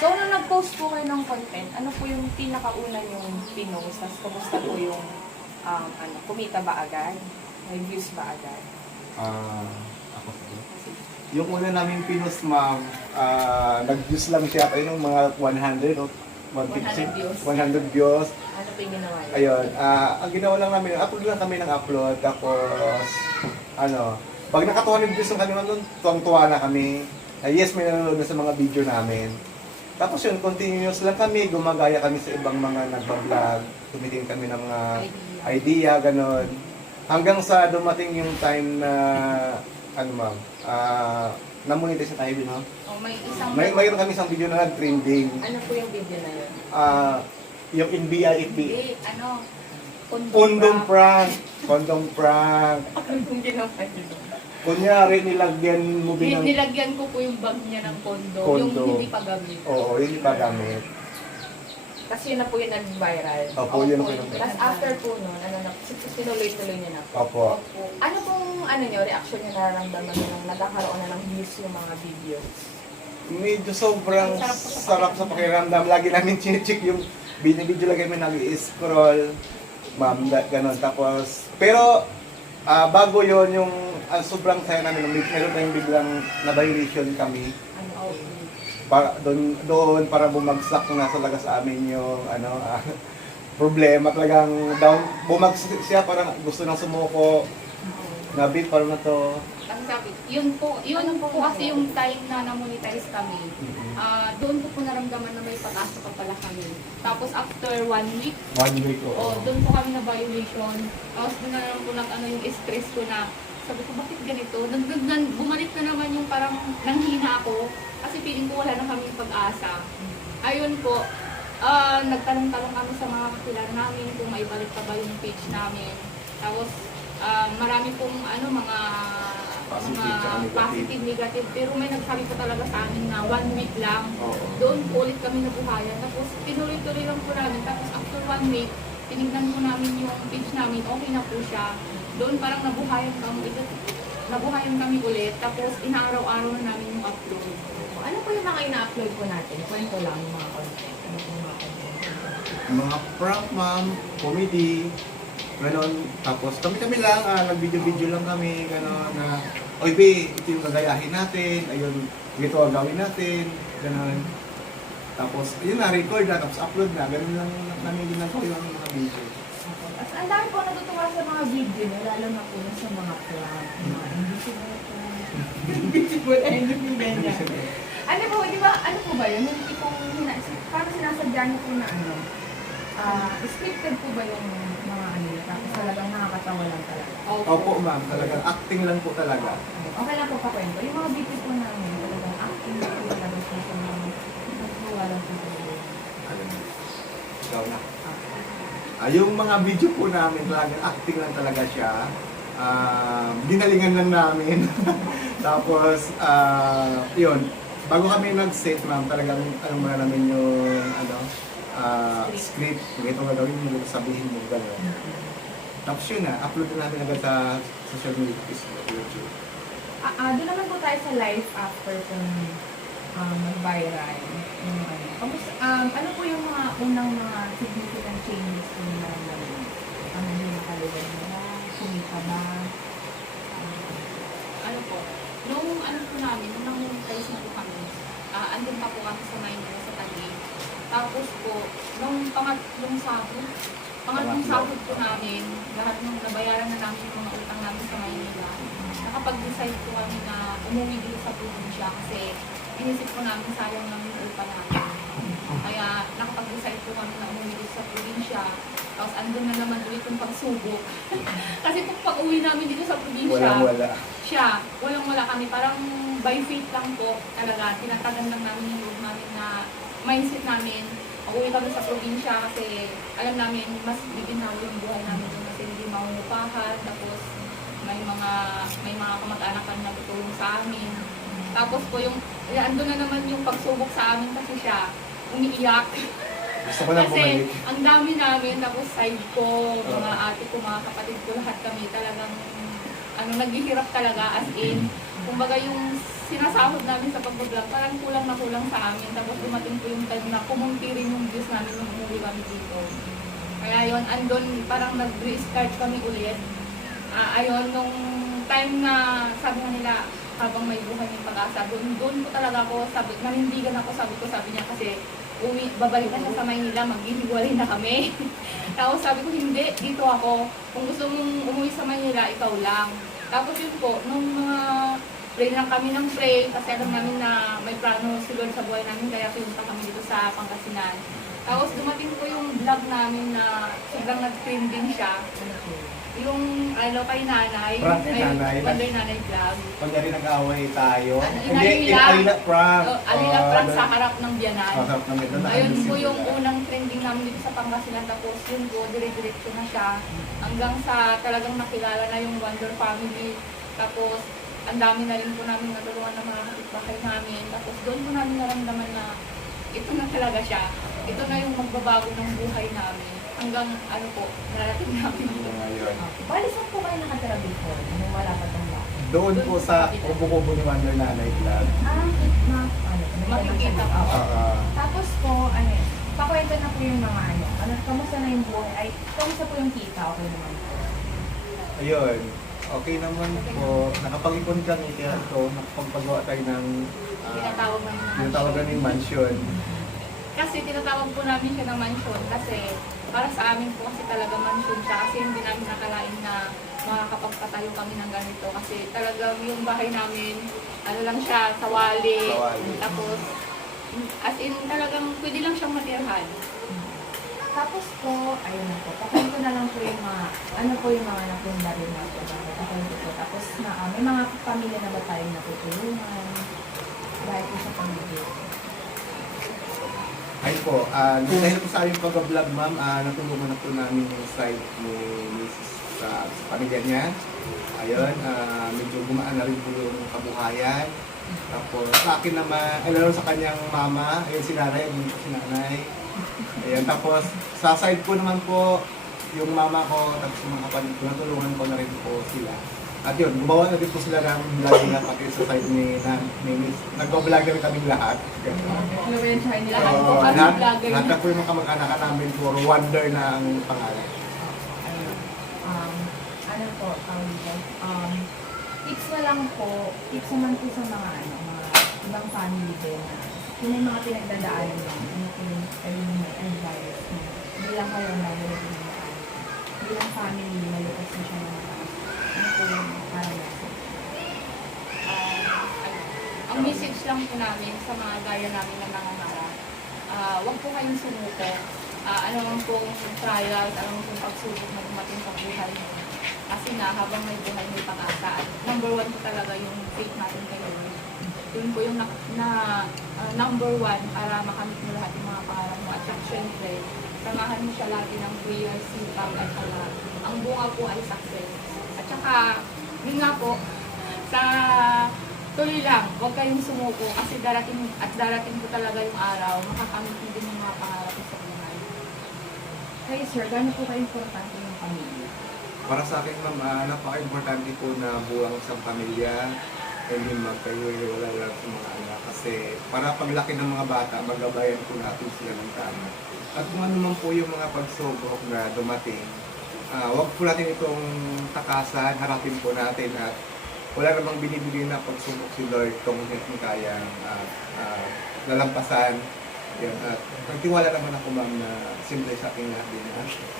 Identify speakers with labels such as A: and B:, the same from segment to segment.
A: So, nung nag-post po kayo ng content, ano po yung pinakauna yung pinost? Tapos, kumusta po yung, um, ano, kumita ba agad? May views ba agad?
B: Ah, ako po. Yung una namin pinost, ma'am, ah, nag-views lang siya kayo ng mga 100 o 150,
A: 100 views.
B: 100 views.
A: Ano po yung ginawa niyo?
B: Ayun, ah, ang ginawa lang namin, upload lang kami ng upload, tapos, ano, pag naka 200 views yung kami nun, tuwang-tuwa na kami. Ah, yes, may nanonood na sa mga video namin. Tapos yun, continuous lang kami, gumagaya kami sa ibang mga nagbablog, tumitingin kami ng mga idea, ganon. Hanggang sa dumating yung time na, ano ma'am, ah, na-monetize na tayo, no?
A: Oh, may isang...
B: May, mayroon kami isang video na nag-trending.
A: Ano po yung video na yun?
B: Ah, yung NBI,
A: Hindi, ano?
B: Kondom prank. Kondom prank.
A: Ano yung ginawa niyo?
B: Kunyari, nilagyan mo din ng...
A: Nilagyan ko po yung bag niya ng kondo,
B: Kondo.
A: yung hindi pa gamit.
B: Oo, yun yung pagamit.
A: Kasi yun na po yung nag-viral.
B: Opo, yun po yung
A: Tapos after po nun, ano na, tinuloy-tuloy niya na po.
B: Opo.
A: Ano pong, ano nyo, reaction nyo nararamdaman nyo nung nagkakaroon na ng views yung mga videos?
B: Medyo sobrang
A: Ang sarap po sa
B: sarap sa pakiramdam. Lagi namin chinecheck yung binibidyo lagi kami nag-scroll. Ma'am, da- ganun. Tapos, pero ah, bago yon yung ah, sobrang saya namin, meron tayong biglang na-violation kami.
A: Ano,
B: para doon doon para bumagsak na sa amin yung ano ah, problema. Talagang down bumagsak siya parang gusto nang sumuko. Nabit parang na to
C: Ang sabi, yun po, yun
A: Ano po
C: po kasi
A: yun?
C: yung time na na-monetize kami. Ah, doon ko po naramdaman na may pag-asa pa pala kami. Tapos after one week,
B: one week ko
C: oh, doon po kami na violation. Tapos doon na naman po nag, ano, yung stress ko na, sabi ko, bakit ganito? Nag, nag, nag- bumalik na naman yung parang nanghina ako. Kasi feeling ko wala na kami pag-asa. Ayun po, ah, nagtanong-tanong kami sa mga kakilala namin kung may balik pa ba yung page namin. Tapos, ah, marami pong ano, mga
B: Positive tsaka negative.
C: negative. Pero may nagsabi po talaga sa amin na one week lang.
B: Oo.
C: Doon po ulit kami nabuhayan. Tapos tinuloy-tuloy lang po namin. Tapos after one week, tinignan po namin yung page namin. Okay na po siya. Doon parang nabuhayan kami. Nabuhayan kami ulit. Tapos inaaraw-araw na namin yung upload.
A: ano po yung mga ina-upload po natin? Kwento lang yung mga content. Ano po yung mga content?
B: mga prank ma'am comedy ganon tapos kami-kami lang ah, nag-video-video lang kami ganon na oy be ito yung gagayahin natin ayun ito ang gawin natin ganon tapos yun na record na tapos upload na ganon lang namin ginagawa yung mga video
A: At ang dami po natutuwa sa mga video nyo, lalo na po sa mga club, mga invisible club, invisible enemy, ganyan. Ano po, di ba, ano po ba yun? Yung tipong, hina, parang sinasadya niyo po na ano, ah, scripted po ba yung mga ano yun? Tapos talagang nakakatawa lang talaga.
B: opo ma'am talagang acting lang po talaga
A: Okay lang po kakwento. Yung mga video po namin, talagang acting lang po talaga siya sa mga natutuwa lang po talaga.
B: Ayun. ikaw na Ah, yung mga video po namin talagang acting lang talaga siya Ah, ginalingan lang namin tapos ah, yun bago kami nag-set ma'am talagang ano muna namin yung ano ah, script kung ito nga gawin mo sabihin mo gano'n tapos yun na upload na namin agad sa social media Facebook, YouTube
A: Ah, ah, doon naman po tayo sa life after kung um, mag-viral. Yung ano. Kamusta, um, ano po yung mga unang mga significant changes po na naman? Ano yung nakaliwan mo ba? Kumita ba?
C: ano po, nung ano po namin, nung nang-monetize na po kami, ah andun pa po kami sa Maynila sa. Tapos po, nung pangatlong sahod, pangatlong
B: Pangatlo.
C: sahod po namin, lahat nung nabayaran na namin yung mga utang namin sa Maynila, nakapag-decide po kami na umuwi dito sa probinsya kasi inisip po namin sayang lang yung upa namin. Kaya nakapag-decide po kami na umuwi dito sa probinsya. Tapos andun na naman ulit yung pagsubok. kasi kung pag-uwi namin dito sa probinsya,
B: walang wala
C: siya, walang wala kami. Parang by faith lang po talaga. Tinatagan lang namin yung loob namin na mindset namin. Mag-uwi kami sa probinsya kasi alam namin mas bibinaw yung buhay namin doon kasi hindi maungupahan. Tapos may mga may mga kamag-anak kami na tutulong sa amin. Tapos po yung, andun na naman yung pagsubok sa amin kasi siya umiiyak.
B: gusto ko lang
C: Kasi
B: bumalik
C: ang dami namin, tapos side ko, mga ate ko, mga kapatid ko, lahat kami talagang ano, naghihirap talaga as in. Kumbaga yung sinasahod namin sa pag-vlog, parang kulang na kulang sa amin. Tapos dumating po yung na pumunti rin yung views namin nung umuwi kami dito. Kaya yun, andun parang nag-restart kami ulit. Ah, ayun, nung time na sabi nila, habang may buhay yung pag-asa, doon, doon ko talaga ako, sabi, nanindigan ako, sabi ko, sabi niya kasi, uwi, babalik na siya sa Maynila, maghihiwalay na kami. Tapos sabi ko, hindi, dito ako. Kung gusto mong umuwi sa Maynila, ikaw lang. Tapos yun po, nung mga pray lang kami ng pray, kasi alam namin na may plano siguro sa buhay namin, kaya pinunta kami dito sa Pangasinan. Tapos dumating po yung vlog namin na sobrang nag-trending siya. Yung ano kay nanay,
B: Prank kay nanay.
C: Wonder Nanay Vlog.
B: Pag rin nag-away tayo.
C: Ano,
B: Hindi, yung Alila prank.
C: Oh, Alila
B: Ah,
C: Prank sa harap ng biyanan.
B: Sa harap ng biyanan,
C: Ayun po
B: si
C: yung unang trending namin dito sa Pangasinan. Tapos yun po, dire-diretso na siya. Hanggang sa talagang nakilala na yung Wonder Family. Tapos ang dami na rin po namin natulungan ng mga kapitbahay namin. Tapos doon po namin naramdaman na ito na talaga siya. Ito na yung magbabago ng buhay namin. Hanggang ano po, narating namin dito.
B: Ngayon.
A: Bali, saan po kayo nakatira before? Nung wala pa itong lock?
B: Doon po sa kubo-kubo ni Wonder Nanay Vlog.
A: Ah, ma, ano,
C: Makikita
A: sa-
B: Ah, ah.
A: Tapos po, ano yun, pakwento na po yung mga ano, ano, kamusta na yung buhay, ay, kamusta po yung kita, okay naman po.
B: Ayun. Okay naman po. Nakapag-ipon kami kaya ito, nakapagpagawa tayo ng ah,
C: Tinatawag namin na
B: tinatawag
C: mansion.
B: namin mansion.
C: Kasi tinatawag po namin siya ng mansion kasi para sa amin po kasi talaga mansion siya kasi hindi namin nakalain na makakapagpatayo kami ng ganito kasi talagang yung bahay namin ano lang siya, sawali.
B: Sawali.
C: Tapos as in talagang pwede lang siyang matirhan.
A: Tapos po, ayun na po, pakwento na lang po yung mga, ano po yung mga napunda rin na po, pakwento po. Tapos na, ah, may mga pamilya na ba tayong natutulungan, dahil po sa pamilya.
B: Ay po, ah, dahil po sa aming pag-vlog ma'am, ah, natulungan na po namin yung site ni Mrs. sa, sa pamilya niya. Ayun, ah, medyo gumaan na rin po yung kabuhayan. Tapos sa akin naman, ay lalo sa kanyang mama, ayun si nanay, ayun si nanay. Ayun, tapos sa side ko naman po, yung mama ko, tapos yung mga kapatid ko, natulungan ko na rin po sila. At yun, gumawa na rin po sila ng vlog na pati sa side ni, na, ni Miss. Nag-vlog na rin kaming lahat. Ganun.
A: Influensyahin nila.
C: Lahat po
B: Oo,
C: kami
B: lahat,
C: vlogger.
B: lahat na po yung mga kamag-anak namin puro wonder na ang pangalan.
A: Ayun. Um, ano po, tawag dito? Um, tips na lang po, tips naman po sa mga ano, mga ibang family din na kung may mga pinagdadaanan lang, ano po yung yung advice na hindi lang kayo na bilang family, malukas na siya ng mga po message.
C: Ah, ano, ang message lang po namin sa mga gaya namin na nangangarap, ah, huwag po kayong sumuko. Ah, ano man pong trials, ano man pong pagsubok na dumating sa buhay mo. Kasi nga, habang may buhay, may pag-asa. Number one po talaga yung faith natin kay Lord. Yun po yung na, na ah, number one para makamit mo lahat yung mga pangarap mo. At syempre, samahan mo siya lagi ng prayers, sipag, at saka, ang bunga po ay success. At saka, yun nga po, sa tuloy lang, huwag kayong sumuko kasi darating at darating po talaga yung araw, makakamit mo din yung mga pangarap sa buhay.
A: Kayo sir, gano'n po ka-importante yung pamilya?
B: Para sa akin, ma'am, ah, napaka-importante po na buwang isang pamilya hindi magkahiwalay lang sa mga anak. Kasi para paglaki ng mga bata, magabayan po natin sila ng tama. At kung ano man po yung mga pagsubok na dumating, ah, wag po natin itong takasan, harapin po natin at wala namang binibigay na pagsubok si Lord kung hindi kayang ah, ah, lalampasan. Yan, at nagtiwala naman ako ma'am na simple sa aking lahat din.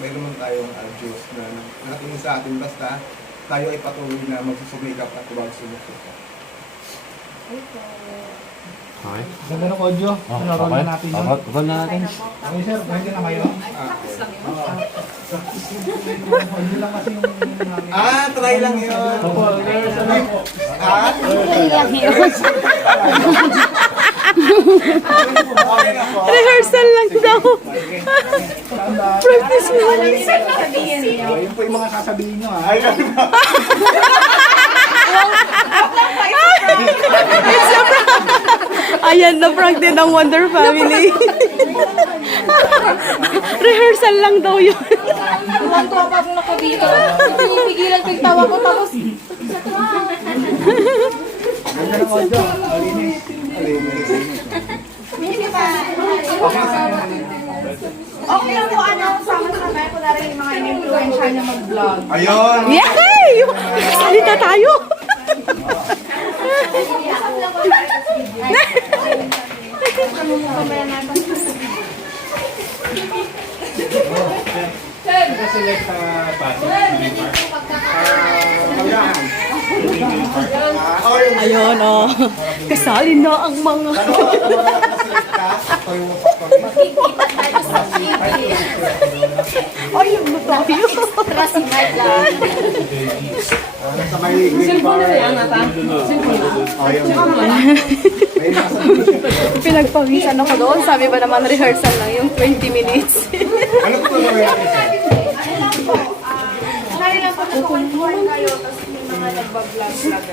B: May naman tayong uh, Diyos na nakatingin sa atin basta tayo ay patuloy na magsusumikap at huwag sumusuko.
D: Okay.
E: Ganda ng audio.
D: Oh,
E: Ano, roll
D: okay.
E: na natin yun.
D: Okay, roll na natin.
A: Okay
E: sir. Pwede na kayo.
C: Ay, tapos lang yun.
E: Audio lang kasi yung.
B: Ah, try lang yun.
E: Opo, lang po.
B: Ah? Na po.
F: Rehearsal lang daw. Practice
A: na
E: Yun po yung mga sasabihin nyo ha.
B: Ay, ganun ba?
F: Ayan, na-prank din ang Wonder Family. Rehearsal lang daw yun.
A: Ilang ko pa na ko dito. Pinipigilan ko yung tawa ko tapos. Okay lang po, ano, sama-sama ko na rin yung mga influential na mag-vlog.
B: Ayun!
C: Yay! Salita tayo!
A: Usap lang na rin sa
F: Pasig.
B: Ah, oh, yung
C: Ayun, oh. Kasali na ang mga...
B: ano, ano yung factory.
C: Ayun na tayo.
A: Kasi mic lang.
B: Ah, sa may green bar. Oh. May nasa
C: Pinagpawisan ako doon. Sabi ba naman rehearsal lang yung 20 minutes.
B: Ano po ba natin?
A: Ano lang po, kunwari lang po nagkukwentuhan kayo, tapos may mga nagbablog-vlog.